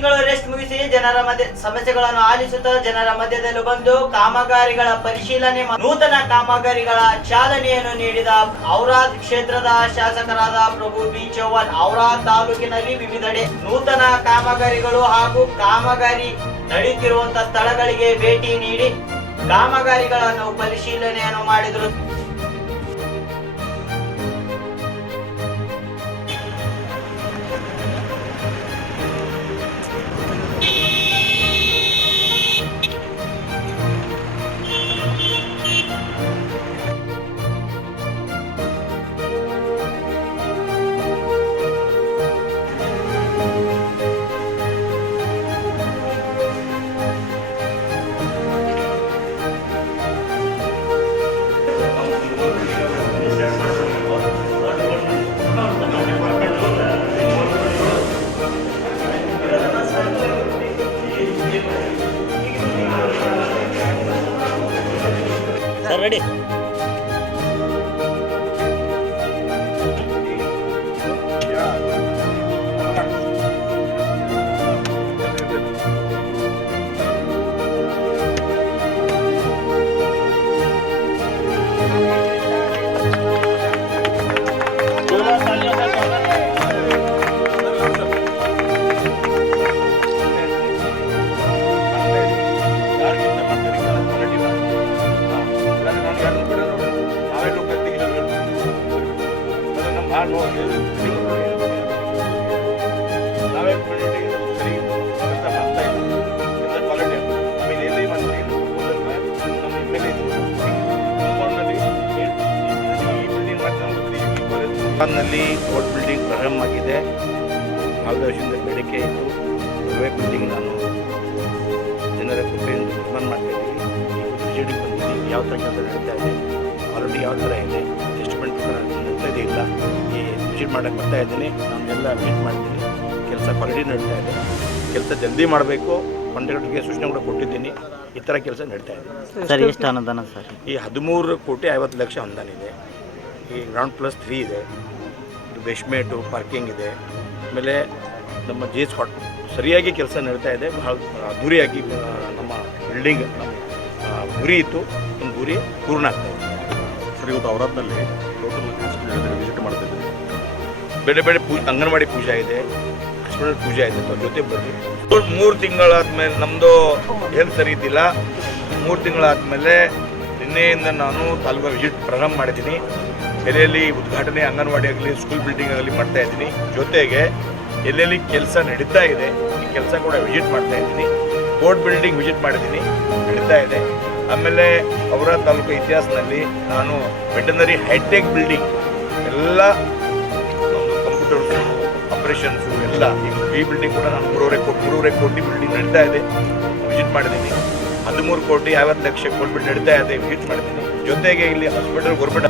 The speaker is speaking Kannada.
ತಿಂಗಳು ರೆಸ್ಟ್ ಮುಗಿಸಿ ಜನರ ಮಧ್ಯ ಸಮಸ್ಯೆಗಳನ್ನು ಆಲಿಸುತ್ತಾ ಜನರ ಮಧ್ಯದಲ್ಲಿ ಬಂದು ಕಾಮಗಾರಿಗಳ ಪರಿಶೀಲನೆ ನೂತನ ಕಾಮಗಾರಿಗಳ ಚಾಲನೆಯನ್ನು ನೀಡಿದ ಔರಾದ್ ಕ್ಷೇತ್ರದ ಶಾಸಕರಾದ ಪ್ರಭು ಬಿ ಚೌಹಾಣ್ ಔರಾದ್ ತಾಲೂಕಿನಲ್ಲಿ ವಿವಿಧೆಡೆ ನೂತನ ಕಾಮಗಾರಿಗಳು ಹಾಗೂ ಕಾಮಗಾರಿ ನಡೆಯುತ್ತಿರುವಂತಹ ಸ್ಥಳಗಳಿಗೆ ಭೇಟಿ ನೀಡಿ ಕಾಮಗಾರಿಗಳನ್ನು ಪರಿಶೀಲನೆಯನ್ನು ಮಾಡಿದರು. Ready? ನಲ್ಲಿ ಕೋರ್ಟ್ ಬಿಲ್ಡಿಂಗ್ ಪ್ರಾರಂಭ ಆಗಿದೆ. 4 ವರ್ಷದಿಂದ ಬೇಡಿಕೆ ಇತ್ತು. ರೈಲ್ವೆ ಬಿಲ್ಡಿಂಗ್ ನಾನು ಜನರ ಕೃಪೆಯಿಂದ ನಿರ್ಮಾಣ ಮಾಡ್ತಾಯಿದ್ದೀವಿ. ವಿಸಿಟಿಗೆ ಬಂದಿದ್ದೀವಿ, ಯಾವ ಥರ ಕೆಲಸ ನಡೀತಾ ಇದೆ, ಆಲ್ರೆಡಿ ಯಾವ ಥರ ಇದೆ, ಎಸ್ಟಿಮೇಟ್ ನಡೀತಾ ಇಲ್ಲ. ಈ ವಿಸಿಟ್ ಮಾಡೋಕ್ಕೆ ಬರ್ತಾ ಇದ್ದೀನಿ. ನಾನೆಲ್ಲ ವಿಸಿಟ್ ಮಾಡ್ತೀನಿ. ಕೆಲಸ ಕ್ವಾಲಿಟಿ ನಡೀತಾ ಇದೆ. ಕೆಲಸ ಜಲ್ದಿ ಮಾಡಬೇಕು. ಕಾಂಟ್ರಾಕ್ಟರ್ಗೆ ಸೂಚನೆ ಕೂಡ ಕೊಟ್ಟಿದ್ದೀನಿ. ಈ ಥರ ಕೆಲಸ ನಡೀತಾ ಇದೆ. ಸರ್ ಎಷ್ಟು ಅನುದಾನ ಸರ್? ಈ 13,50,00,000 ಅನುದಾನ ಇದೆ. ಈ ಗ್ರೌಂಡ್ +3 ಇದೆ. ಇದು ಬೇಸ್ಮೆಂಟು, ಪಾರ್ಕಿಂಗ್ ಇದೆ. ಆಮೇಲೆ ನಮ್ಮ ಸ್ಪಾಟ್ ಸರಿಯಾಗಿ ಕೆಲಸ ನಡೀತಾ ಇದೆ. ಬಹಳ ಅದ್ದೂರಿಯಾಗಿ ನಮ್ಮ ಬಿಲ್ಡಿಂಗ್ ಗುರಿ ಇತ್ತು, ಒಂದು ಗುರಿ ಪೂರ್ಣ ಆಗ್ತಾ ಇದೆ. ಸರ್, ಇವತ್ತು ಔರಾದ್ನಲ್ಲಿ ಟೋಟಲ್ ಹಾಸ್ಪಿಟಲ್ ವಿಸಿಟ್ ಮಾಡ್ತಿದ್ದೀವಿ. ಬೇರೆ ಬೇರೆ ಅಂಗನವಾಡಿ ಪೂಜಾ ಇದೆ, ಹಾಸ್ಪಿಟಲ್ ಪೂಜಾ ಇದೆ. ಅದ್ರ ಜೊತೆ ಬರ್ರಿ. 3 ತಿಂಗಳಾದ್ಮೇಲೆ ನಮ್ಮದು ಹೆಲ್ತ್ ಸರಿ ಇದ್ದಿಲ್ಲ. 3 ತಿಂಗಳಾದಮೇಲೆ ನಿನ್ನೆಯಿಂದ ನಾನು ತಾಲೂಕು ವಿಸಿಟ್ ಪ್ರಾರಂಭ ಮಾಡಿದ್ದೀನಿ. ಎಲ್ಲೆಲ್ಲಿ ಉದ್ಘಾಟನೆ ಅಂಗನವಾಡಿ ಆಗಲಿ, ಸ್ಕೂಲ್ ಬಿಲ್ಡಿಂಗ್ ಆಗಲಿ ಮಾಡ್ತಾ ಇದ್ದೀನಿ. ಜೊತೆಗೆ ಎಲ್ಲೆಲ್ಲಿ ಕೆಲಸ ನಡೀತಾ ಇದೆ ಈ ಕೆಲಸ ಕೂಡ ವಿಸಿಟ್ ಮಾಡ್ತಾ ಇದ್ದೀನಿ. ಕೋರ್ಟ್ ಬಿಲ್ಡಿಂಗ್ ವಿಸಿಟ್ ಮಾಡಿದ್ದೀನಿ, ನಡೀತಾ ಇದೆ. ಆಮೇಲೆ ಔರಾದ್ ತಾಲೂಕು ಇತಿಹಾಸದಲ್ಲಿ ನಾನು ವೆಟರ್ನರಿ ಹೈಟೆಕ್ ಬಿಲ್ಡಿಂಗ್ ಎಲ್ಲ ಕಂಪ್ಯೂಟರ್ಸು, ಆಪರೇಷನ್ಸು ಎಲ್ಲ ಈ ಬಿಲ್ಡಿಂಗ್ ಕೂಡ ನಾನು 3.5 ಕೋಟಿ ಬಿಲ್ಡಿಂಗ್ ನಡೀತಾ ಇದೆ, ವಿಸಿಟ್ ಮಾಡಿದ್ದೀನಿ. 13,50,00,000 ಕೋಟಿ ಬಿಲ್ಡಿಂಗ್ ನಡೀತಾ ಇದೆ, ವಿಸಿಟ್ ಮಾಡಿದ್ದೀನಿ. ಜೊತೆಗೆ ಇಲ್ಲಿ ಹಾಸ್ಪಿಟಲ್ ಗೌರ್ಮೆಂಟ್